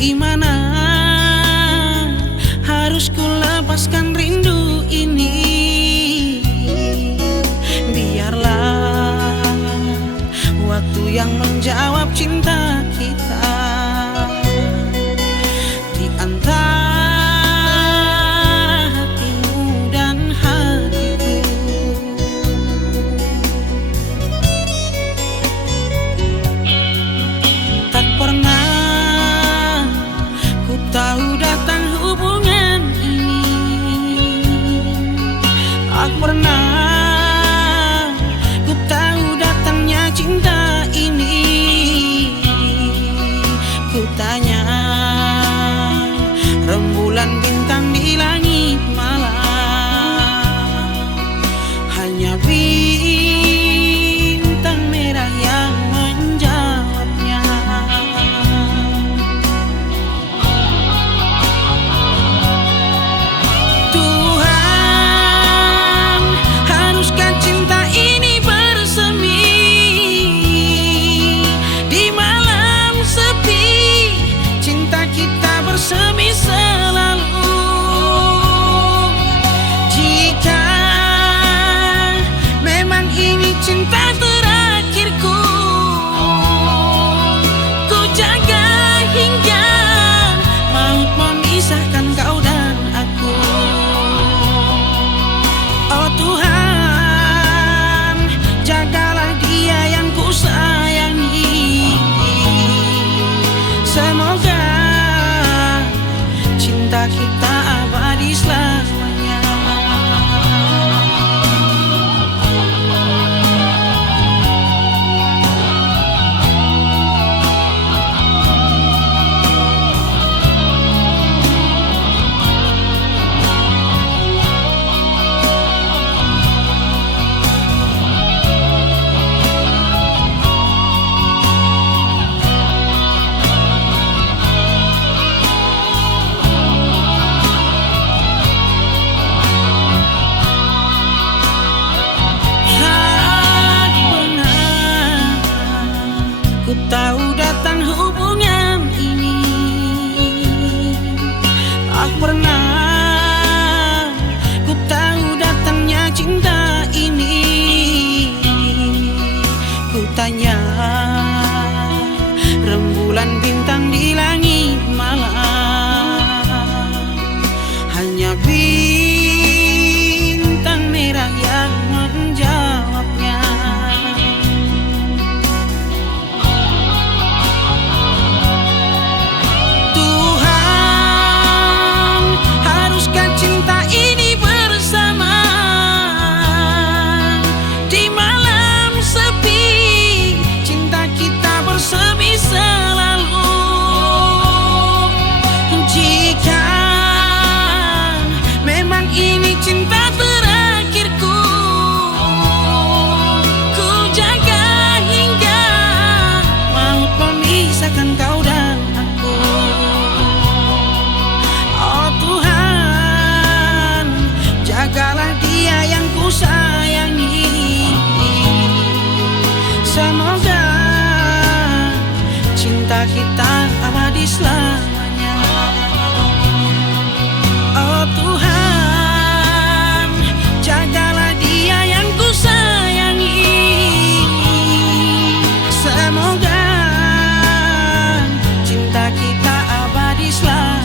Di mana harus ku lepaskan rindu ini? Biarlah waktu yang menjawab cinta kita. Di antara hatimu dan hatiku, tak pernah ku tahu datang hubungan ini. Tak pernah ku tahu datangnya cinta ini. Ku tanya rembulan bintang di langit malam, hanya bintang merah yang menjawabnya. Tuhan, haruskah cinta ini bersemi di malam sepi? Cinta kita bersemi selalu. Jika memang ini cinta terakhirku, ku jaga hingga maut memisahkan kau dan aku. Oh Tuhan, jagalah dia yang ku sayangi. Semoga cinta kita abadi selamanya. Ku tahu datang hubungan ini. Tak pernah ku tahu datangnya cinta ini. Ku tanya rembulan bintang di langit malam, hanya bintang merah yang menjawabnya. Cinta ini bersama di malam sepi. Cinta kita bersemi selalu. Jika memang ini cinta terakhirku, ku jaga hingga maut memisahkan kau dan aku. Oh Tuhan, jagalah dia yang ku sayangi. Semoga cinta kita abadi selamanya. Oh Tuhan, jagalah dia yang ku sayangi. Semoga cinta kita abadi selamanya.